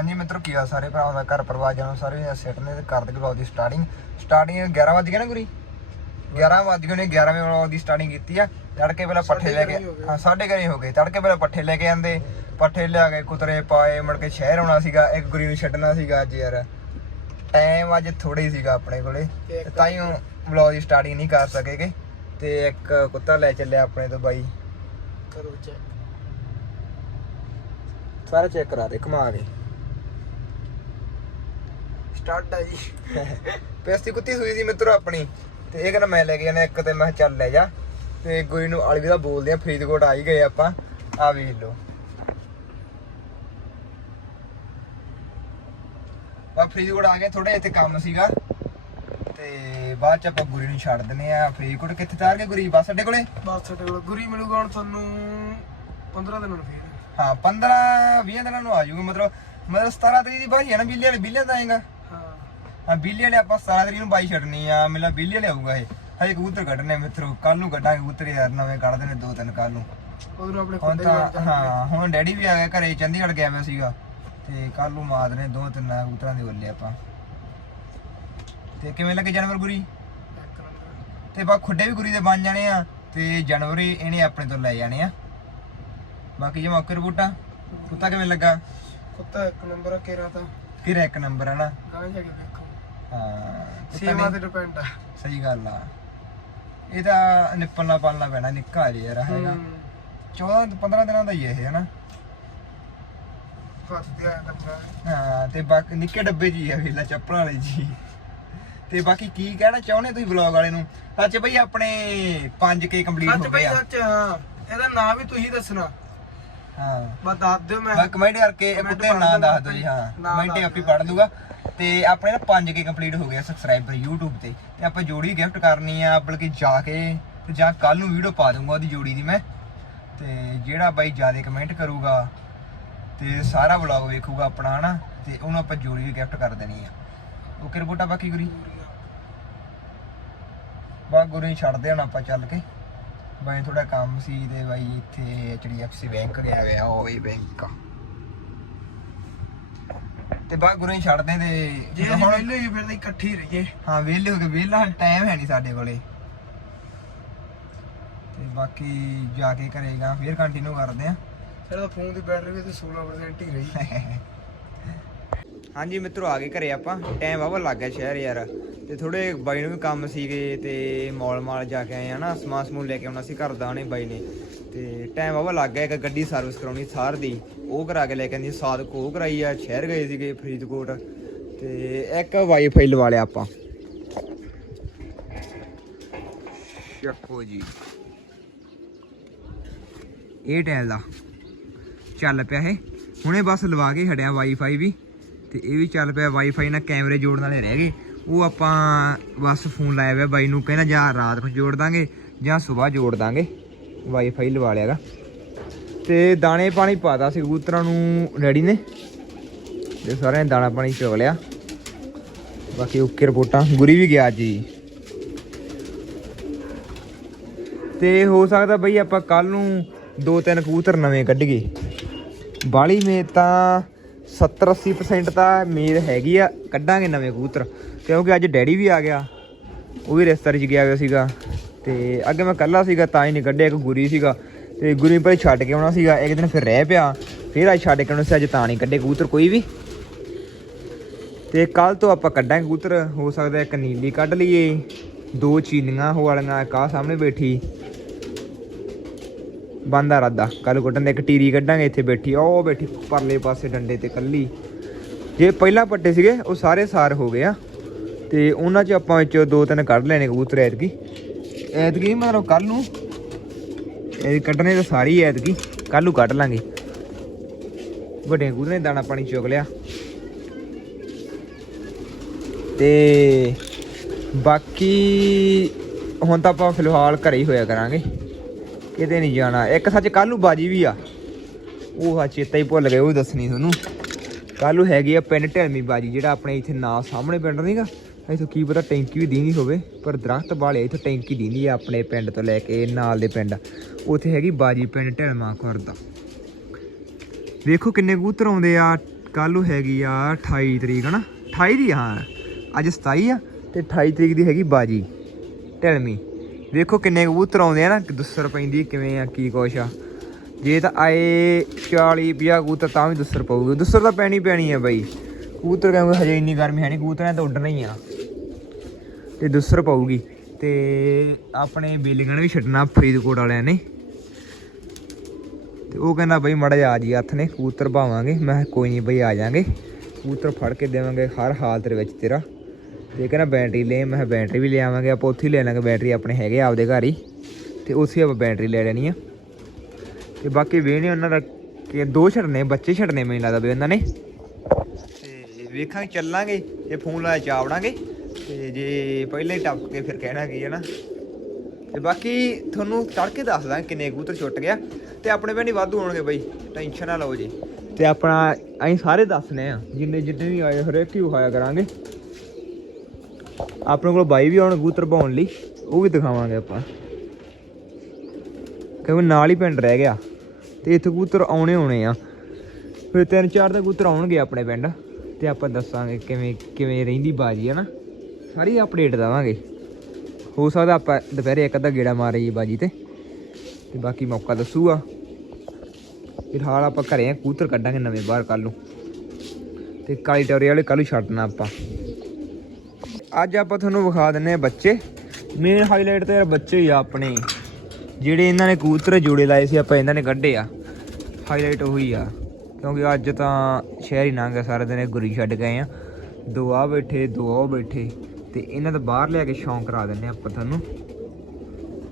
ਹਾਂਜੀ ਮਿੱਤਰੋ ਕੀ ਹਾਲ ਸਾਰੇ ਭਰਾਵਾਂ ਦਾ? ਘਰ ਪਰਿਵਾਰ ਜਨੋਂ ਸਾਰੇ ਸੈਟ ਨੇ ਤੇ ਕਰ ਦੇ ਵਲੌਗ ਦੀ ਸਟਾਰਟਿੰਗ ਸਟਾਰਟਿੰਗ 11 ਵਜੇ ਨਾ ਗੁਰੀ 11 ਵਜੇ ਨੇ 11ਵੇਂ ਵਲੌਗ ਦੀ ਸਟਾਰਟਿੰਗ ਕੀਤੀ ਆ। ਤੜਕੇ ਪਹਿਲਾਂ ਪੱਠੇ ਲੈ ਕੇ ਹਾਂ ਸਾਢੇ ਘਰੇ ਹੋ ਗਏ। ਤੜਕੇ ਪਹਿਲਾਂ ਪੱਠੇ ਲੈ ਕੇ ਆਂਦੇ। ਪੱਠੇ ਲਿਆ ਕੇ ਕੁਤਰੇ ਪਾਏ ਮੁੜ ਕੇ ਸ਼ਹਿਰ ਆਉਣਾ ਸੀਗਾ ਇੱਕ ਗੁਰੀ ਨੂੰ ਛੱਡਣਾ ਸੀਗਾ ਅੱਜ ਯਾਰ। ਟਾਈਮ ਅੱਜ ਥੋੜਾ ਸੀਗਾ ਆਪਣੇ ਕੋਲੇ। ਤੇ ਹੀ ਵਲੌਗ ਦੀ ਸਟਾਰਟਿੰਗ ਨਹੀਂ ਕਰ ਸਕੇਗੇ ਤੇ ਇੱਕ ਕੁੱਤਾ ਲੈ ਚੱਲਿਆ ਆਪਣੇ ਤੋਂ ਬਾਈ। ਕਰੋ ਚੈੱਕ ਸਾਰਾ ਚੈੱਕ ਕਰਾ ਦੇ ਘੁਮਾ ਦੇ ਸਟਾਰਟ ਆ ਜੀ। ਪੈਸਤੀ ਕੁੱਤੀ ਸੂਈ ਸੀ ਮਿੱਤਰੋ ਆਪਣੀ। ਤੇ ਇਹ ਕਹਿੰਦਾ ਮੈਂ ਲੈ ਕੇ ਜਾਣਾ ਇੱਕ ਤੇ ਮੈਂ ਚੱਲ ਲੈ ਜਾ। ਤੇ ਗੁਰੀ ਨੂੰ ਅਲਵੀ ਦਾ ਬੋਲਦੇ ਆ ਫਰੀਦਕੋਟ ਆ ਹੀ ਗਏ ਆਪਾਂ। ਆ ਵੇਖ ਲਓ। ਆ ਫਰੀਦਕੋਟ ਆ ਗਏ ਥੋੜੇ ਇੱਥੇ ਕੰਮ ਸੀਗਾ। ਤੇ ਬਾਅਦ ਚ ਆਪਾਂ ਗੁਰੀ ਨੂੰ ਛੱਡ ਦਿੰਨੇ ਆ। ਫਰੀਦਕੋਟ ਕਿੱਥੇ ਤਾਰ ਕੇ ਗੁਰੀ? ਬੱਸ ਅੱਡੇ ਕੋਲੇ? ਬਸ ਸਾਡੇ ਕੋਲ। ਗੁਰੀ ਮਿਲੂਗਾ ਹੁਣ ਤੁਹਾਨੂੰ 15 ਦਿਨਾਂ ਨੂੰ ਫੇਰ। ਹਾਂ 15 20 ਦਿਨਾਂ ਨੂੰ ਆ ਜਾਊਗਾ। ਮਤਲਬ ਮਤਲਬ 17 ਤਰੀਕ ਦੀ ਹੈ ਨਾ ਬਿੱਲੇ ਵਾਲੇ ਬਿੱਲੇ ਤਾਂ ਆਏਗਾ। ਹਾਂ ਬਿੱਲੀ ਵਾਲੇ ਆਪਾਂ 17 ਤਰੀਕ ਨੂੰ ਬਾਈ ਛੱਡਣੀ ਆ ਮੇਲਾ ਬਿੱਲੀ ਵਾਲੇ ਆਊਗਾ ਇਹ। ਹਜੇ ਕਬੂਤਰ ਕੱਢਣੇ ਮਿੱਤਰੋ ਕੱਲ ਨੂੰ ਕੱਢਾਂਗੇ ਕਬੂਤਰ ਯਾਰ ਨਵੇਂ ਕੱਢਦੇ ਨੇ ਦੋ ਤਿੰਨ ਕੱਲ ਨੂੰ। ਉਧਰੋਂ ਆਪਣੇ ਹੁਣ ਖੁੱਡੇ ਤਾਂ ਹਾਂ ਹੁਣ ਡੈਡੀ ਵੀ ਆ ਗਿਆ ਘਰੇ ਚੰਡੀਗੜ੍ਹ ਗਿਆ ਹੋਇਆ ਸੀਗਾ। ਤੇ ਕੱਲ ਨੂੰ ਮਾਰ ਨੇ ਦੋ ਤਿੰਨ ਕਬੂਤਰਾਂ ਦੇ ਬੱਲੇ ਆਪਾਂ। ਤੇ ਕਿਵੇਂ ਲੱਗੇ ਜਾਨਵਰ ਗੁਰੀ? ਤੇ ਬਾ ਖੁੱਡੇ ਵੀ ਗੁਰੀ ਦੇ ਬਣ ਜਾਣੇ ਆ ਤੇ ਜਨਵਰੀ ਇਹਨੇ ਆਪਣੇ ਤੋਂ ਲੈ ਜਾਣੇ ਆ। ਬਾਕੀ ਜੇ ਮੌਕੇ ਰਿਪੋਰਟਾਂ? ਕੁੱਤਾ ਕਿਵੇਂ ਲੱਗਾ? ਕੁੱਤਾ ਇੱਕ ਨੰਬਰ ਆ ਕੇਰਾ ਤਾਂ। ਫਿਰ ਇੱਕ ਨੰਬਰ ਹੈ ਨਾ? ਗਾਂ ਜਾ ਕੇ ਹਾਂ। ਸੇਵਾ ਤੇ ਡਿਪੈਂਡ ਆ। ਸਹੀ ਗੱਲ ਆ। ਇਹ ਤਾਂ ਨਿਪਲਣਾ ਪਾਲਣਾ ਪੈਣਾ ਨਿੱਕਾ ਜਿਹਾ ਯਾਰ ਹੈਗਾ। ਹੂੰ। 14 15 ਦਿਨਾਂ ਦਾ ਹੀ ਇਹ ਹੈ ਨਾ ਤੇ ਹਾਂ ਬਾਕੀ ਨਿੱਕੇ ਡੱਬੇ ਜੀ ਆ ਵੇਲਾ ਚੱਪਲਾਂ ਵਾਲੇ ਜੀ। ਤੇ ਬਾਕੀ ਕੀ ਕਹਿਣਾ ਚਾਹੁੰਦੇ ਤੁਸੀਂ ਵਲੌਗ ਵਾਲੇ ਨੂੰ? ਸੱਚ ਬਈ ਆਪਣੇ 5k ਕੰਪਲੀਟ ਹੋ ਗਏ ਆ ਸੱਚ ਹਾਂ। ਇਹਦਾ ਨਾਮ ਵੀ ਤੁਸੀਂ ਦੱਸਣਾ। ਹਾਂ। ਬਸ ਦੱਸ ਦਿਓ ਮੈਂ। ਕਮੈਂਟ ਕਰਕੇ ਕੁੱਤੇ ਪੜ੍ਹ ਨਾਂ ਦੱਸ ਦਿਓ ਜੀ ਹਾਂ। ਕਮੈਂਟ ਆਪੀ ਪੜ ਲੂਗਾ ਤੇ ਆਪਣੇ ਨਾ 5k ਕੰਪਲੀਟ ਹੋ ਗਿਆ ਸਬਸਕ੍ਰਾਈਬਰ YouTube ਤੇ। ਤੇ ਆਪਾਂ ਜੋੜੀ ਗਿਫਟ ਕਰਨੀ ਆ, ਬਲਕਿ ਜਾ ਕੇ ਤੇ ਜਾਂ ਕੱਲ ਨੂੰ ਵੀਡੀਓ ਪਾ ਦੂੰਗਾ ਉਹਦੀ ਜੋੜੀ ਦੀ ਮੈਂ। ਤੇ ਜਿਹੜਾ ਬਾਈ ਜ਼ਿਆਦਾ ਕਮੈਂਟ ਕਰੂਗਾ ਤੇ ਸਾਰਾ ਵਲੌਗ ਵੇਖੂਗਾ ਆਪਣਾ, ਹਨਾ? ਤੇ ਉਹਨੂੰ ਆਪਾਂ ਜੋੜੀ ਵੀ ਗਿਫਟ ਕਰ ਦੇਣੀ ਆ। ਓਕੇ ਰਿਪੋਰਟਾ ਬਾਕੀ ਗੁਰੀ? ਬਾ ਗੁਰੂ ਹੀ ਛੱਡਦੇ ਹੁਣ ਆਪਾਂ ਚੱਲ ਕੇ। ਬਾਈ ਥੋੜਾ ਕੰਮ ਸੀ ਤੇ ਬਾਈ ਇੱਥੇ HDFC ਬੈਂਕ ਗਿਆ ਹੋਇਆ, ਉਹ ਵੀ ਬੈਂਕ ਤੇ ਬਾ ਗੁਰੂ ਹੀ ਛੱਡਦੇ ਤੇ ਜੇ ਅਸੀਂ ਵਿਹਲੇ ਹੋਈਏ ਫਿਰ ਤਾਂ ਇਕੱਠੇ ਹੀ ਰਹੀਏ। ਹਾਂ ਵਿਹਲੇ ਹੋ ਗਏ ਵਿਹਲਾ ਟਾਈਮ ਹੈ ਨਹੀਂ ਸਾਡੇ ਕੋਲੇ। ਤੇ ਬਾਕੀ ਜਾ ਕੇ ਕਰੇਗਾ ਫਿਰ ਕੰਟੀਨਿਊ ਕਰਦੇ ਆ। ਤਾਂ ਫੋਨ ਦੀ ਬੈਟਰੀ ਵੀ ਤੇ 16% ਹੀ ਰਹੀ। ਹਾਂਜੀ ਮਿੱਤਰੋ ਆ ਗਏ ਘਰੇ ਆਪਾਂ। ਟਾਈਮ ਵਾਵਾ ਲੱਗ ਗਿਆ ਸ਼ਹਿਰ ਯਾਰ। ਤੇ ਥੋੜੇ ਬਾਈ ਨੂੰ ਵੀ ਕੰਮ ਸੀਗੇ ਤੇ ਮੌਲ ਮਾਲ ਜਾ ਕੇ ਆਏ ਆ ਨਾ ਸਮਾਨ ਸਮੂਨ ਲੈ ਕੇ ਆਉਣਾ ਸੀ ਘਰ ਦਾ ਉਹਨੇ ਬਾਈ ਨੇ। ਤੇ ਟਾਈਮ ਵਾਵਾ ਲੱਗ ਗਿਆ ਇੱਕ ਗੱਡੀ ਸਰਵਿਸ ਕਰਾਉਣੀ ਸਾਰ ਦੀ। ਉਹ ਕਰਾ ਕੇ ਲੈ ਕੇ ਆਂਦੀ ਸਾਦ ਕੋ ਕਰਾਈ ਆ ਸ਼ਹਿਰ ਗਏ ਸੀਗੇ ਫਰੀਦਕੋਟ। ਤੇ ਇੱਕ ਵਾਈਫਾਈ ਲਵਾ ਲਿਆ ਆਪਾਂ। ਚੱਕੋ ਜੀ। ਇਹ ਟੈਲ ਦਾ। ਚੱਲ ਪਿਆ ਇਹ। ਹੁਣੇ ਬਸ ਲਵਾ ਕੇ ਹਟਿਆ ਵਾਈਫਾਈ ਵੀ। ਤੇ ਇਹ ਵੀ ਚੱਲ ਪਿਆ ਵਾਈਫਾਈ ਨਾਲ ਕੈਮਰੇ ਜੋੜਨ ਵਾਲੇ ਰਹਿ ਗਏ। ਉਹ ਆਪਾਂ ਬਸ ਫੋਨ ਲਾਇਆ ਹੋਇਆ ਬਾਈ ਨੂੰ, ਕਹਿੰਦਾ ਜਾਂ ਰਾਤ ਨੂੰ ਜੋੜ ਦਾਂਗੇ ਜਾਂ ਸਵੇਰ ਜੋੜ ਦਾਂਗੇ। ਵਾਈਫਾਈ ਲਵਾ ਲਿਆਗਾ ਤੇ ਦਾਣੇ ਪਾਣੀ ਪਾਤਾ ਸੀ ਕਬੂਤਰਾਂ ਨੂੰ, ਡੈਡੀ ਨੇ। ਤੇ ਸਾਰਿਆਂ ਨੇ ਦਾਣਾ ਪਾਣੀ ਚੁਗ ਲਿਆ। ਬਾਕੀ ਓਕੇ ਰਿਪੋਰਟਾਂ, ਗੁਰੀ ਵੀ ਗਿਆ ਜੀ ਤੇ ਹੋ ਸਕਦਾ ਬਈ ਆਪਾਂ ਕੱਲ ਨੂੰ ਦੋ ਤਿੰਨ ਕਬੂਤਰ ਨਵੇਂ ਕੱਢ ਗਏ ਬਾਲੀ ਮੇ ਤਾਂ 70 80% ਤਾਂ ਉਮੀਦ ਹੈਗੀ ਆ, ਕੱਢਾਂਗੇ ਨਵੇਂ ਕਬੂਤਰ। ਕਿਉਂਕਿ ਅੱਜ ਡੈਡੀ ਵੀ ਆ ਗਿਆ। ਉਹ ਵੀ ਰਿਸ਼ਤੇਦਾਰੀ ਚ ਗਿਆ ਹੋਇਆ ਸੀਗਾ। ਤੇ ਅੱਗੇ ਮੈਂ ਕੱਲਾ ਸੀਗਾ ਤਾਂ ਹੀ ਨਹੀਂ ਕੱਢਿਆ ਇੱਕ ਗੁਰੀ ਸੀਗਾ। ਤੇ ਗੁਰੀ ਪਰ ਛੱਡ ਕੇ ਆਉਣਾ ਸੀਗਾ ਇੱਕ ਦਿਨ ਫਿਰ ਰਹਿ ਪਿਆ। ਫਿਰ ਅੱਜ ਛੱਡ ਕੇ ਆਉਣਾ ਸੀ ਅੱਜ ਤਾਂ ਨਹੀਂ ਕੱਢੇ ਕਬੂਤਰ ਕੋਈ ਵੀ। ਤੇ ਕੱਲ ਤੋਂ ਆਪਾਂ ਕੱਢਾਂਗੇ ਕਬੂਤਰ। ਹੋ ਸਕਦਾ ਇੱਕ ਨੀਲੀ ਕੱਢ ਲਈਏ। ਦੋ ਚੀਨੀਆਂ ਹੋ ਵਾਲੀਆਂ ਇੱਕ ਆ ਸਾਹਮਣੇ ਬੈਠੀ। ਬੰਦਾ ਰੱਦਾ। ਕੱਲ ਕੱਢਣ ਦੇ ਇੱਕ ਟੀਰੀ ਕੱਢਾਂਗੇ ਇੱਥੇ ਬੈਠੀ। ਆ, ਉਹ ਬੈਠੀ ਪਰਲੇ ਪਾਸੇ ਡੰਡੇ ਤੇ ਕੱਲੀ ਜੇ ਪਹਿਲਾਂ ਪੱਟੇ ਸੀਗੇ ਉਹ ਸਾਰੇ ਸਾਰ ਹੋ ਗਏ ਆ। ਤੇ ਉਹਨਾਂ 'ਚ ਆਪਾਂ ਵਿੱਚੋਂ ਦੋ ਤਿੰਨ ਕੱਢ ਲੈਣੇ ਕਬੂਤਰ ਐਤਕੀ। ਐਤਕੀ ਮਤਲਬ ਕੱਲ ਨੂੰ ਇਹ ਕੱਢਣੇ ਤਾਂ ਸਾਰੀ ਐਤਕੀ ਕੱਲ ਨੂੰ ਕੱਢ ਲਾਂਗੇ। ਵੱਡੇ ਕਬੂਤਰ ਨੇ ਦਾਣਾ ਪਾਣੀ ਚੁਗ ਲਿਆ। ਤੇ ਬਾਕੀ ਹੁਣ ਤਾਂ ਆਪਾਂ ਫਿਲਹਾਲ ਘਰੇ ਹੀ ਹੋਇਆ ਕਰਾਂਗੇ। ਕਿਤੇ ਨਹੀਂ ਜਾਣਾ। ਇੱਕ ਸੱਚ ਕੱਲ ਨੂੰ ਬਾਜੀ ਵੀ ਆ। ਉਹ ਆ ਚੇਤਾ ਹੀ ਭੁੱਲ ਗਏ, ਉਹ ਦੱਸਣੀ ਤੁਹਾਨੂੰ। ਕੱਲ ਨੂੰ ਹੈਗੀ ਆ ਪਿੰਡ ਢਲਮੀ ਬਾਜੀ, ਜਿਹੜਾ ਆਪਣੇ ਇੱਥੇ ਨਾ ਸਾਹਮਣੇ ਪਿੰਡ ਨਹੀਂਗਾ ਇੱਥੋਂ ਕੀ ਪਤਾ ਟੈਂਕੀ ਵੀ ਦੀਂਦੀ ਹੋਵੇ ਪਰ ਦਰਖਤ ਵਾਲੇ ਇੱਥੋਂ ਟੈਂਕੀ ਦੀਂਦੀ ਆ ਆਪਣੇ ਪਿੰਡ ਤੋਂ ਲੈ ਕੇ ਨਾਲ ਦੇ ਪਿੰਡ। ਉੱਥੇ ਹੈਗੀ ਬਾਜੀ ਪਿੰਡ ਢਲਮਾ ਖੁਰਦ ਵੇਖੋ ਕਿੰਨੇ ਕਬੂਤਰ ਆਉਂਦੇ ਆ ਕੱਲ ਨੂੰ ਹੈਗੀ ਆ 28 ਤਰੀਕ ਹਨਾ? 28 ਦੀ ਆ, ਹਾਂ। ਅੱਜ 27 ਆ ਤੇ 28 ਤਰੀਕ ਦੀ ਹੈਗੀ ਬਾਜੀ ਢਲਮੀ। ਵੇਖੋ ਕਿੰਨੇ ਕਬੂਤਰ ਆਉਂਦੇ ਆ ਨਾ ਦੁੱਸਰ ਪੈਂਦੀ ਕਿਵੇਂ ਆ ਕੀ ਕੁਛ ਆ। ਜੇ ਤਾਂ ਆਏ 40 50 ਕਬੂਤਰ ਤਾਂ ਵੀ ਦੁੱਸਰ ਪਊਗੀ। ਦੁੱਸਰ ਤਾਂ ਪੈਣੀ ਪੈਣੀ ਆ ਬਾਈ। ਕਬੂਤਰ ਕਹਿੰਦੇ ਹਜੇ ਇੰਨੀ ਗਰਮੀ ਹੈ ਨਹੀਂ ਕਬੂਤਰਾਂ ਤਾਂ ਉੱਡਣਾ ਹੀ ਆ। ਤੇ ਦੂਸਰ ਪਊਗੀ ਤੇ ਆਪਣੇ ਬੇਲੀਗਣ ਵੀ ਛੱਡਣਾ ਫਰੀਦਕੋਟ ਵਾਲਿਆਂ ਨੇ। ਤੇ ਉਹ ਕਹਿੰਦਾ ਬਈ ਮੜਾ ਜਾ ਜੀ ਹੱਥ ਨੇ ਕਬੂਤਰ ਭਾਵਾਂਗੇ। ਮੈਂ ਕੋਈ ਨਹੀਂ ਬਈ ਆ ਜਾਾਂਗੇ। ਕਬੂਤਰ ਫੜ ਕੇ ਦੇਵਾਂਗੇ ਹਰ ਹਾਲਤ ਦੇ ਵਿੱਚ ਤੇਰਾ। ਤੇ ਕਹਿੰਦਾ ਬੈਟਰੀ ਲੈ, ਮੈਂ ਕਿਹਾ ਬੈਟਰੀ ਵੀ ਲੈ ਆਵਾਂਗੇ। ਆਪਾਂ ਉੱਥੇ ਹੀ ਲੈ ਲਾਂਗੇ ਬੈਟਰੀ ਆਪਣੇ ਹੈਗੇ ਆਪਦੇ ਘਰ ਹੀ। ਤੇ ਉੱਥੇ ਆਪਾਂ ਬੈਟਰੀ ਲੈ ਲੈਣੀ ਆ। ਤੇ ਬਾਕੀ ਵੇਹਣੇ ਉਹਨਾਂ ਦਾ ਕਿ ਦੋ ਛੱਡਨੇ, ਬੱਚੇ ਛੱਡਨੇ ਮੈਨੂੰ ਲੱਗਦਾ ਵੀ ਉਹਨਾਂ ਨੇ। ਤੇ ਵੇਖਾਂਗੇ, ਚੱਲਾਂਗੇ। ਜੇ ਫੋਨ ਲਾਇਆ ਚਾਵੜਾਂਗੇ। ਤੇ ਜੇ ਪਹਿਲਾਂ ਹੀ ਟੱਪ ਕੇ ਫਿਰ ਕਹਿਣਾ ਕੀ ਹੈ ਨਾ? ਤੇ ਬਾਕੀ ਤੁਹਾਨੂੰ ਤੜਕੇ ਦੱਸ ਦਾਂ ਕਿੰਨੇ ਕਬੂਤਰ ਛੁੱਟ ਗਿਆ ਤੇ ਆਪਣੇ ਪਿੰਡ ਹੀ ਵਾਧੂ ਹੋਣਗੇ ਬਈ, ਟੈਨਸ਼ਨ ਨਾ ਲਓ ਜੀ। ਤੇ ਆਪਣਾ ਅਸੀਂ ਸਾਰੇ ਦੱਸਨੇ ਆ, ਜਿੰਨੇ ਜਿੰਨੇ ਵੀ ਆਏ ਹਰੇਕ ਹੀ ਵਿਖਾਇਆ ਕਰਾਂਗੇ। ਆਪਣੇ ਕੋਲ ਬਾਈ ਵੀ ਆਉਣ ਕਬੂਤਰ ਪਾਉਣ ਲਈ, ਉਹ ਵੀ ਦਿਖਾਵਾਂਗੇ ਆਪਾਂ। ਕਿਉਂਕਿ ਨਾਲ ਹੀ ਪਿੰਡ ਰਹਿ ਗਿਆ, ਤੇ ਇੱਥੇ ਕਬੂਤਰ ਆਉਣੇ ਆਉਣੇ ਆ। ਫਿਰ ਤਿੰਨ ਚਾਰ ਤਾਂ ਕਬੂਤਰ ਆਉਣਗੇ ਆਪਣੇ ਪਿੰਡ, ਤੇ ਆਪਾਂ ਦੱਸਾਂਗੇ ਕਿਵੇਂ ਕਿਵੇਂ ਰਹਿੰਦੀ ਬਾਜੀ ਹੈ ਨਾ। ਸਾਰੀ ਅਪਡੇਟ ਦਵਾਂਗੇ। ਹੋ ਸਕਦਾ ਆਪਾਂ ਦੁਪਹਿਰੇ ਇੱਕ ਅੱਧਾ ਗੇੜਾ ਮਾਰੀਏ ਬਾਜੀ ਤੇ ਤੇ ਬਾਕੀ ਮੌਕਾ ਦੱਸੂਗਾ। ਫਿਲਹਾਲ ਆਪਾਂ ਘਰੇ ਆ ਕੂਤਰ ਕੱਢਾਂਗੇ ਨਵੇਂ ਬਾਹਰ ਕੱਲ ਨੂੰ। ਤੇ ਕਾਲੀ ਟੋਰੇ ਵਾਲੇ ਕੱਲ ਨੂੰ ਛੱਡਣਾ ਆਪਾਂ। ਅੱਜ ਆਪਾਂ ਤੁਹਾਨੂੰ ਵਿਖਾ ਦਿੰਨੇ ਆ ਬੱਚੇ। ਮੇਨ ਹਾਈਲਾਈਟ ਤਾਂ ਯਾਰ ਬੱਚੇ ਹੀ ਆ ਆਪਣੇ। ਜਿਹੜੇ ਇਹਨਾਂ ਨੇ ਕੂਤਰ ਜੋੜੇ ਲਾਏ ਸੀ, ਆਪਾਂ ਇਹਨਾਂ ਨੇ ਕੱਢੇ ਆ। ਹਾਈਲਾਈਟ ਉਹੀ ਆ। ਕਿਉਂਕਿ ਅੱਜ ਤਾਂ ਸ਼ਹਿਰ ਹੀ ਲੰਘ ਗਿਆ, ਸਾਰਾ ਦਿਨ ਗੁਰੀ ਛੱਡ ਗਏ ਆ। ਦੋ ਆ ਬੈਠੇ, ਦੋ ਉਹ ਬੈਠੇ। ਤੇ ਇਹਨਾਂ ਦਾ ਬਾਹਰ ਲਿਆ ਕੇ ਸ਼ੌਂਕ ਕਰਾ ਦਿੰਨੇ ਆ ਆਪਾਂ ਤੁਹਾਨੂੰ।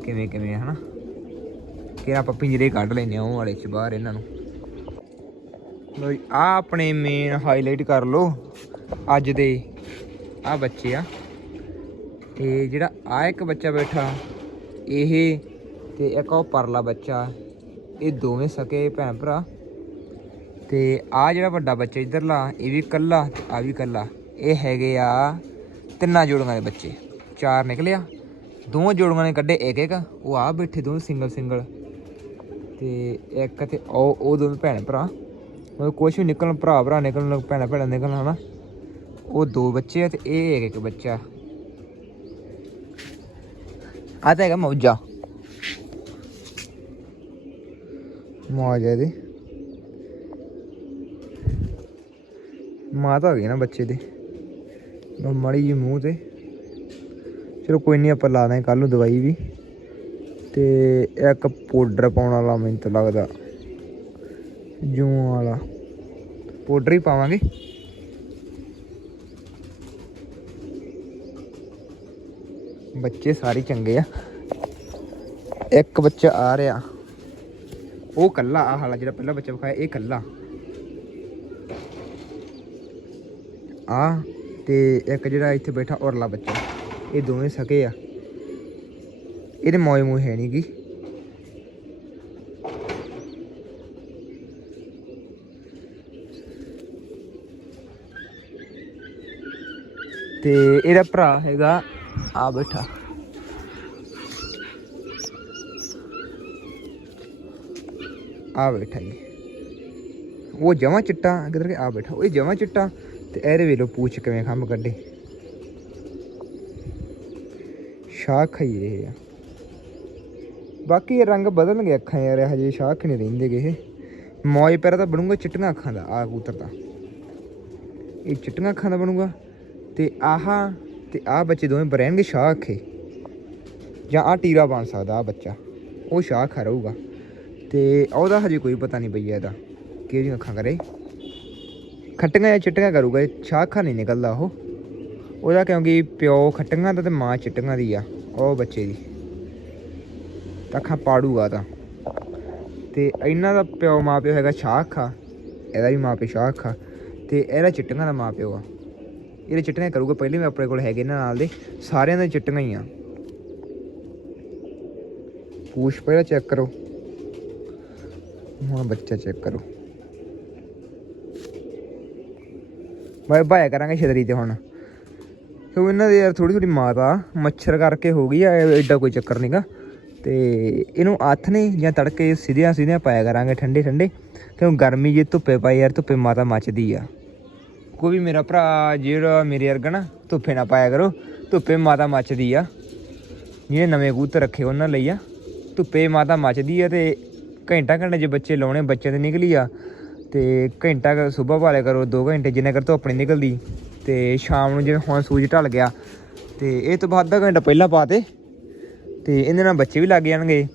ਕਿਵੇਂ ਕਿਵੇਂ ਆ, ਹਨਾ? ਕਿ ਆਪਾਂ ਪਿੰਜਰੇ ਕੱਢ ਲੈਨੇ ਆ ਉਹ ਵਾਲੇ ਚ ਬਾਹਰ ਇਹਨਾਂ ਨੂੰ। ਲੋ ਆ ਆਪਣੇ ਮੇਨ ਹਾਈਲਾਈਟ ਕਰ ਲੋ ਅੱਜ ਦੇ। ਆ ਬੱਚੇ ਆ। ਤੇ ਜਿਹੜਾ ਆ ਇੱਕ ਬੱਚਾ ਬੈਠਾ, ਇਹ ਤੇ ਇੱਕ ਉਹ ਪਰਲਾ ਬੱਚਾ, ਇਹ ਦੋਵੇਂ ਸਕੇ ਭੈਣ ਭਰਾ। ਤੇ ਆ ਜਿਹੜਾ ਵੱਡਾ ਬੱਚਾ ਇਧਰਲਾ, ਇਹ ਵੀ ਕੱਲਾ ਤੇ ਆ ਵੀ ਕੱਲਾ ਇਹ ਹੈਗੇ ਆ ਤਿੰਨਾਂ ਜੋੜੀਆਂ ਦੇ ਬੱਚੇ। ਚਾਰ ਨਿਕਲਿਆ ਦੋਵਾਂ ਜੋੜੀਆਂ ਨੇ ਕੱਢੇ ਇੱਕ ਇੱਕ। ਉਹ ਆ ਬੈਠੇ ਦੋਵੇਂ ਸਿੰਗਲ ਸਿੰਗਲ ਤੇ ਇੱਕ ਤੇ ਉਹ ਉਹ ਦੋਵੇਂ ਭੈਣ ਭਰਾ। ਉਹ ਕੁਛ ਵੀ ਨਿਕਲਣ, ਭਰਾ ਭਰਾ ਨਿਕਲਣ, ਭੈਣਾ ਭੈਣਾ ਨਿਕਲਣ, ਹਨਾ। ਉਹ ਦੋ ਬੱਚੇ ਆ ਤੇ ਇਹ ਇੱਕ ਇੱਕ ਬੱਚਾ। ਆ ਤਾਂ ਹੈਗਾ ਮੌਜਾ। ਮੌਜ ਹੈ ਇਹਦੀ। ਮਾਤਾ ਹੋ ਗਈ ਨਾ ਬੱਚੇ ਦੇ। ਮਾੜੀ ਜੀ ਮੂੰਹ ਤੇ। ਚਲੋ ਕੋਈ ਨਹੀਂ ਆਪਾਂ ਲਾ ਦਾਂਗੇ ਕੱਲ ਨੂੰ ਦਵਾਈ ਵੀ। ਤੇ ਇੱਕ ਪਾਊਡਰ ਪਾਉਣ ਵਾਲਾ ਮੈਨੂੰ ਤਾਂ ਲੱਗਦਾ। ਜੂੰ ਵਾਲਾ। ਪਾਊਡਰ ਹੀ ਪਾਵਾਂਗੇ। ਬੱਚੇ ਸਾਰੇ ਚੰਗੇ ਆ। ਇੱਕ ਬੱਚਾ ਆ ਰਿਹਾ। ਉਹ ਕੱਲਾ ਆ ਹਾਲਾ, ਜਿਹੜਾ ਪਹਿਲਾ ਬੱਚਾ ਵਿਖਾਇਆ, ਇਹ ਕੱਲਾ। ਆ। ਤੇ ਇੱਕ ਜਿਹੜਾ ਇੱਥੇ ਬੈਠਾ ਔਰਲਾ ਬੱਚਾ, ਇਹ ਦੋਵੇਂ ਸਕੇ ਆ। ਇਹਦੇ ਮੋਏ ਮੂੰਹ ਹੈ ਨਹੀਂ ਗੀ ਤੇ ਇਹਦਾ ਭਰਾ ਹੈਗਾ ਆ ਬੈਠਾ। ਆ ਬੈਠਾ ਜੀ। ਉਹ ਜਮਾ ਚਿੱਟਾ, ਕਿਧਰ ਆ ਬੈਠਾ। ਉਹ ਜਮਾ ਚਿੱਟਾ। ਤੇ ਇਹਦੇ ਵੇਲੋ ਪੂਛ ਕਿਵੇਂ ਖੰਭ ਕੱਢੇ। ਸ਼ਾਖ ਹੀ ਇਹ ਆ। ਬਾਕੀ ਇਹ ਰੰਗ ਬਦਲ ਗਏ ਅੱਖਾਂ ਯਾਰ ਹਜੇ ਸ਼ਾਖ ਨਹੀਂ ਰਹਿੰਦੇ ਗਏ ਮੌਜ ਪੈਰਾ ਤਾਂ ਬਣੂਗਾ ਚਿੱਟੀਆਂ ਅੱਖਾਂ ਦਾ ਆ ਕੂਤਰ ਦਾ ਇਹ ਚਿੱਟੀਆਂ ਅੱਖਾਂ ਦਾ ਬਣੂਗਾ ਤੇ ਆਹਾ ਤੇ ਆ ਬੱਚੇ ਦੋਵੇਂ ਬਰਹਿਣਗੇ ਸ਼ਾਖ ਹੈ ਜਾਂ ਆ ਟੀਰਾ ਬਣ ਸਕਦਾ ਆ ਬੱਚਾ। ਉਹ ਸ਼ਾਖ ਰਹੂਗਾ। ਤੇ ਉਹਦਾ ਹਜੇ ਕੋਈ ਪਤਾ ਨਹੀਂ ਪਈਆ ਇਹਦਾ, ਕਿਹੜੀਆਂ ਅੱਖਾਂ ਕਰੇ। ਖੱਟੀਆਂ ਜਾਂ ਚਿੱਟੀਆਂ ਕਰੂਗਾ, ਇਹ ਸ਼ਾਖਾ ਨਹੀਂ ਨਿਕਲਦਾ ਉਹ। ਉਹਦਾ ਕਿਉਂਕਿ ਪਿਓ ਖੱਟੀਆਂ ਦਾ ਤੇ ਮਾਂ ਚਿੱਟੀਆਂ ਦੀ ਆ, ਉਹ ਬੱਚੇ ਦੀ। ਤਾਂ ਅੱਖਾਂ ਪਾੜੂਗਾ ਤਾਂ। ਤੇ ਇਹਨਾਂ ਦਾ ਪਿਓ ਮਾਂ ਪਿਓ ਹੈਗਾ ਸ਼ਾਖਾ, ਇਹਦਾ ਵੀ ਮਾਂ ਪਿਓ ਸ਼ਾਖਾ। ਤੇ ਇਹਦਾ ਚਿੱਟੀਆਂ ਦਾ ਮਾਂ ਪਿਓ ਆ। ਇਹਦੇ ਚਿੱਟੀਆਂ ਕਰੂਗਾ, ਪਹਿਲੇ ਵੀ ਆਪਣੇ ਕੋਲ ਹੈਗੇ ਇਹਨਾਂ ਨਾਲ ਦੇ, ਸਾਰਿਆਂ ਦੇ ਚਿੱਟੀਆਂ ਹੀ ਆ। ਪੂਛ ਪਹਿਲਾਂ ਚੈੱਕ ਕਰੋ। ਹੁਣ ਬੱਚਾ ਚੈੱਕ ਕਰੋ। ਬਾਏ ਬਾਏ ਕਰਾਂਗੇ ਛਤਰੀ ਤੇ ਹੁਣ। ਸੋ ਇਹਨਾਂ ਦੇ ਯਾਰ ਥੋੜੀ ਥੋੜੀ ਮਾਤਾ ਮੱਛਰ ਕਰਕੇ ਹੋ ਗਈ ਆ, ਇਹ ਐਡਾ ਕੋਈ ਚੱਕਰ ਨਹੀਂਗਾ ਤੇ ਇਹਨੂੰ ਹੱਥ ਨੇ ਜਾਂ ਤੜਕੇ ਸਿੱਧਿਆਂ ਸਿੱਧਿਆਂ ਪਾਇਆ ਕਰਾਂਗੇ ਠੰਡੇ ਠੰਡੇ। ਕਿਉਂ ਗਰਮੀ ਜੇ ਧੁੱਪੇ ਪਾਈ ਯਾਰ, ਧੁੱਪੇ ਮਾਤਾ ਮੱਚਦੀ ਆ। ਕੋਈ ਵੀ ਮੇਰਾ ਭਰਾ ਜਿਹੜਾ ਮੇਰੇ ਵਰਗਾ ਨਾ, ਧੁੱਪੇ ਨਾ ਪਾਇਆ ਕਰੋ, ਧੁੱਪੇ ਮਾਤਾ ਮੱਚਦੀ ਆ। ਜਿਹੜੇ ਨਵੇਂ ਕਬੂਤਰ ਰੱਖੇ ਉਹਨਾਂ ਲਈ ਆ। ਧੁੱਪੇ ਮਾਤਾ ਮੱਚਦੀ ਆ ਤੇ ਘੰਟਾ ਘੰਟਾ ਜੇ ਬੱਚੇ ਲਾਉਣੇ ਬੱਚੇ ਤੇ ਨਿਕਲੀ ਆ। ਤੇ ਘੰਟਾ ਸਵੇਰ ਵਾਲੇ ਕਰੋ 2 ਘੰਟੇ ਜਿੰਨੇ ਕਰ ਧੁੱਪ ਨਹੀਂ ਨਿਕਲਦੀ। ਤੇ ਸ਼ਾਮ ਨੂੰ ਜਿਵੇਂ ਹੁਣ ਸੂਰਜ ਢਲ ਗਿਆ, ਤੇ ਇਹ ਤੋਂ ਬਾਅਦ ਅੱਧਾ ਘੰਟਾ ਪਹਿਲਾਂ ਪਾਤੇ ਤੇ ਇਹਦੇ ਨਾਲ ਬੱਚੇ ਵੀ ਲੱਗ ਜਾਣਗੇ।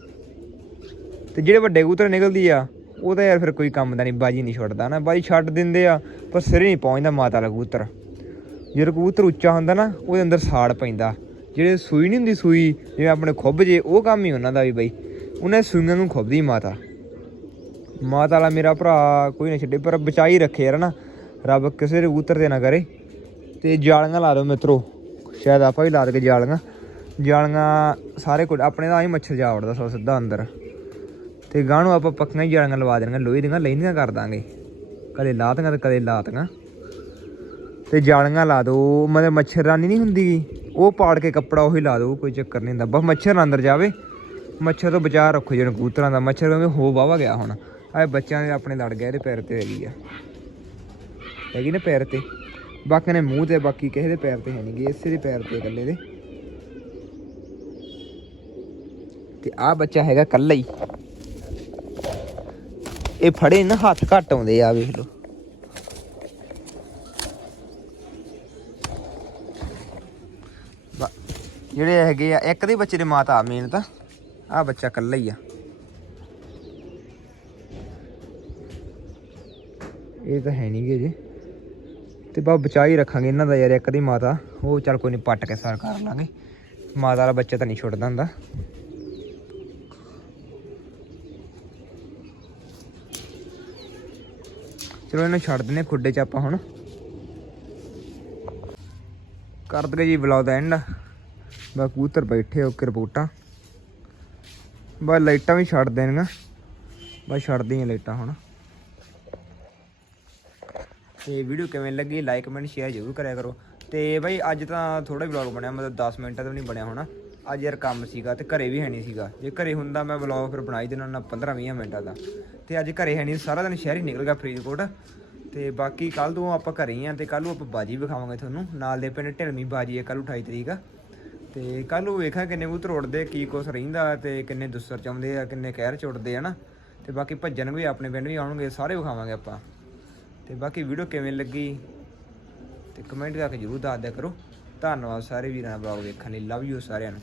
ਤੇ ਜਿਹੜੇ ਵੱਡੇ ਕਬੂਤਰ ਨਿਕਲਦੀ ਆ, ਉਹ ਤਾਂ ਯਾਰ ਫਿਰ ਕੋਈ ਕੰਮ ਦਾ ਨਹੀਂ ਬਾਜੀ ਨਹੀਂ ਛੱਡਦਾ ਨਾ, ਬਾਜੀ ਛੱਡ ਦਿੰਦੇ ਆ, ਪਰ ਸਿਰੇ ਨਹੀਂ ਪਹੁੰਚਦਾ ਮਾਤਾ ਦਾ ਕਬੂਤਰ। ਜੇ ਕਬੂਤਰ ਉੱਚਾ ਹੁੰਦਾ ਨਾ, ਉਹਦੇ ਅੰਦਰ ਸਾੜ ਪੈਂਦਾ। ਜਿਹੜੇ ਸੂਈ ਨਹੀਂ ਹੁੰਦੀ ਸੂਈ, ਜਿਵੇਂ ਆਪਣੇ ਖੁੱਬ ਜੇ, ਉਹ ਕੰਮ ਹੀ ਉਹਨਾਂ ਦਾ ਵੀ ਬਈ। ਉਹਨੇ ਸੂਈਆਂ ਨੂੰ ਖੁੱਬਦੀ ਮਾਤਾ। ਮਾਤਾ ਵਾਲਾ ਮੇਰਾ ਭਰਾ ਕੋਈ ਨਾ ਛੱਡੇ ਪਰ ਬਚਾਈ ਰੱਖੇ ਯਾਰ ਨਾ। ਰੱਬ ਕਿਸੇ ਦੇ ਕਬੂਤਰ ਤੇ ਨਾ ਕਰੇ। ਤੇ ਜਾਲੀਆਂ ਲਾ ਦਿਓ ਮਿੱਤਰੋ। ਸ਼ਾਇਦ ਆਪਾਂ ਵੀ ਲਾ ਦੇ ਜਾਲੀਆਂ। ਜਾਲੀਆਂ ਸਾਰੇ ਕੋਲ ਆਪਣੇ ਦਾ ਹੀ ਮੱਛਰ ਜਾ ਵੜਦਾ ਸੋ ਸਿੱਧਾ ਅੰਦਰ। ਤੇ ਗਾਣੂ ਆਪਾਂ ਪੱਕੀਆਂ ਹੀ ਜਾਲੀਆਂ ਲਵਾ ਦੇਣੀਆਂ ਲੋਹੇ ਦੀਆਂ ਲੈਂਦੀਆਂ ਕਰ ਦਾਂਗੇ। ਕਦੇ ਲਾਤੀਆਂ ਤੇ ਕਦੇ ਲਾਤੀਆਂ। ਤੇ ਜਾਲੀਆਂ ਲਾ ਦਿਓ ਮਤਲਬ ਮੱਛਰਦਾਨੀ ਨਹੀਂ ਹੁੰਦੀ। ਗੀ, ਉਹ ਪਾੜ ਕੇ ਕੱਪੜਾ ਉਹੀ ਲਾ ਦਿਓ ਕੋਈ ਚੱਕਰ ਨਹੀਂ ਹੁੰਦਾ। ਬਸ ਮੱਛਰ ਅੰਦਰ ਜਾਵੇ। ਮੱਛਰ ਤੋਂ ਬਚਾ ਰੱਖੋ ਜਿਹੜੇ ਕਬੂਤਰਾਂ ਦਾ। ਮੱਛਰ ਕਿਉਂਕਿ ਹੋ ਵਾਵਾ ਗਿਆ ਹੁਣ। ਆਏ ਬੱਚਿਆਂ ਦੇ ਆਪਣੇ ਲੜ ਗਏ ਇਹਦੇ ਪੈਰ ਤੇ ਹੈਗੀ ਆ। ਹੈਗੀ ਨਾ ਪੈਰ ਤੇ। ਬਾਕੀ ਨੇ ਮੂੰਹ ਤੇ, ਬਾਕੀ ਕਿਸੇ ਦੇ ਪੈਰ ਤੇ ਹੈ ਨਹੀਂ ਗੇ, ਇਸੇ ਦੇ ਪੈਰ ਤੇ ਇਕੱਲੇ ਦੇ। ਤੇ ਆ ਬੱਚਾ ਹੈਗਾ ਕੱਲਾ ਹੀ। ਇਹ ਫੜੇ ਨਾ ਹੱਥ ਘੱਟ ਆਉਂਦੇ ਆ ਵੇਖ ਲਓ। ਜਿਹੜੇ ਹੈਗੇ ਆ, ਇੱਕ ਦੇ ਬੱਚੇ ਦੇ ਮਾਤਾ ਮੇਨ ਤਾਂ। ਆ ਬੱਚਾ ਕੱਲਾ ਹੀ ਆ। ਇਹ ਤਾਂ ਹੈ ਨਹੀਂ ਗੇ ਜੇ। ਤੇ ਬਾ ਬਚਾ ਹੀ ਰੱਖਾਂਗੇ ਇਹਨਾਂ ਦਾ ਯਾਰ, ਇੱਕ ਦੀ ਮਾਤਾ। ਉਹ ਚੱਲ ਕੋਈ ਨਹੀਂ ਪੱਟ ਕੇ ਸਰ ਕਰ ਲਾਂਗੇ। ਮਾਤਾ ਵਾਲਾ ਬੱਚਾ ਤਾਂ ਨਹੀਂ ਛੁੱਟਦਾ ਹੁੰਦਾ। ਚਲੋ ਇਹਨੂੰ ਛੱਡ ਦਿੰਦੇ ਹਾਂ ਖੁੱਡੇ 'ਚ ਆਪਾਂ ਹੁਣ। ਕਰ ਦਗੇ ਜੀ ਬਲੌਗ ਦਾ ਐਂਡ ਬਾ ਕਬੂਤਰ ਬੈਠੇ ਓਕੇ ਰਿਪੋਰਟਾਂ। ਬਾ ਲਾਈਟਾਂ ਵੀ ਛੱਡ ਦੇਣਗਾ ਬਾ ਛੱਡਦੀਆਂ ਲਾਈਟਾਂ ਹੁਣ। ਤੇ ਵੀਡੀਓ ਕਿਵੇਂ ਲੱਗੀ ਲਾਈਕ ਕਮੈਂਟ ਸ਼ੇਅਰ ਜ਼ਰੂਰ ਕਰਿਆ ਕਰੋ। ਤੇ ਬਾਈ ਅੱਜ ਤਾਂ ਥੋੜਾ ਵਲੌਗ ਬਣਿਆ, ਮਤਲਬ 10 ਮਿੰਟਾਂ ਦਾ ਵੀ ਨਹੀਂ ਬਣਿਆ ਹੋਣਾ। ਅੱਜ ਯਾਰ ਕੰਮ ਸੀਗਾ ਤੇ ਘਰੇ ਵੀ ਹੈ ਨਹੀਂ ਸੀਗਾ। ਜੇ ਘਰੇ ਹੁੰਦਾ ਮੈਂ ਵਲੌਗ ਫਿਰ ਬਣਾਈ ਦੇਣਾ ਨਾ 15 20 ਮਿੰਟਾਂ ਦਾ। ਤੇ ਅੱਜ ਘਰੇ ਹੈ ਨਹੀਂ, ਸਾਰਾ ਦਿਨ ਸ਼ਹਿਰ ਹੀ ਨਿਕਲ ਗਿਆ ਫਰੀਦਕੋਟ। ਤੇ ਬਾਕੀ ਕੱਲ ਤੋਂ ਆਪਾਂ ਘਰੇ ਹੀ ਆ ਤੇ ਕੱਲ ਨੂੰ ਆਪਾਂ ਬਾਜੀ ਵਿਖਾਵਾਂਗੇ ਤੁਹਾਨੂੰ। ਨਾਲ ਦੇ ਪਿੰਡ ਢਿਲਮੀ ਬਾਜੀ ਹੈ ਕੱਲ 28 ਤਰੀਕ। ਆ ਤੇ ਕੱਲ ਨੂੰ ਵੇਖਾਂ ਕਿੰਨੇ ਕਬੂਤਰ ਉੱਡਦੇ ਕੀ ਕੁਛ ਰਹਿੰਦਾ ਤੇ ਕਿੰਨੇ ਦੁੱਸਰ ਚਾਉਂਦੇ ਆ, ਕਿੰਨੇ ਕਹਿਰ ਚੁੱਟਦੇ ਉੱਡਦੇ ਆ ਨਾ। ਤੇ ਬਾਕੀ ਭੱਜਣ ਵੀ ਆਪਣੇ ਪਿੰਡ ਵੀ ਆਉਣਗੇ, ਸਾਰੇ ਵਿਖਾਵਾਂਗੇ ਆਪਾਂ। ਤੇ ਬਾਕੀ ਵੀਡੀਓ ਕਿਵੇਂ ਲੱਗੀ? ਤੇ ਕਮੈਂਟ ਕਰਕੇ ਜਰੂਰ ਦੱਸ ਦਿਆ ਕਰੋ। ਧੰਨਵਾਦ ਸਾਰੇ ਵੀਰਾਂ ਦਾ ਬਲੌਗ ਵੇਖਣ ਲਈ। ਲਵ ਯੂ ਸਾਰਿਆਂ ਨੂੰ।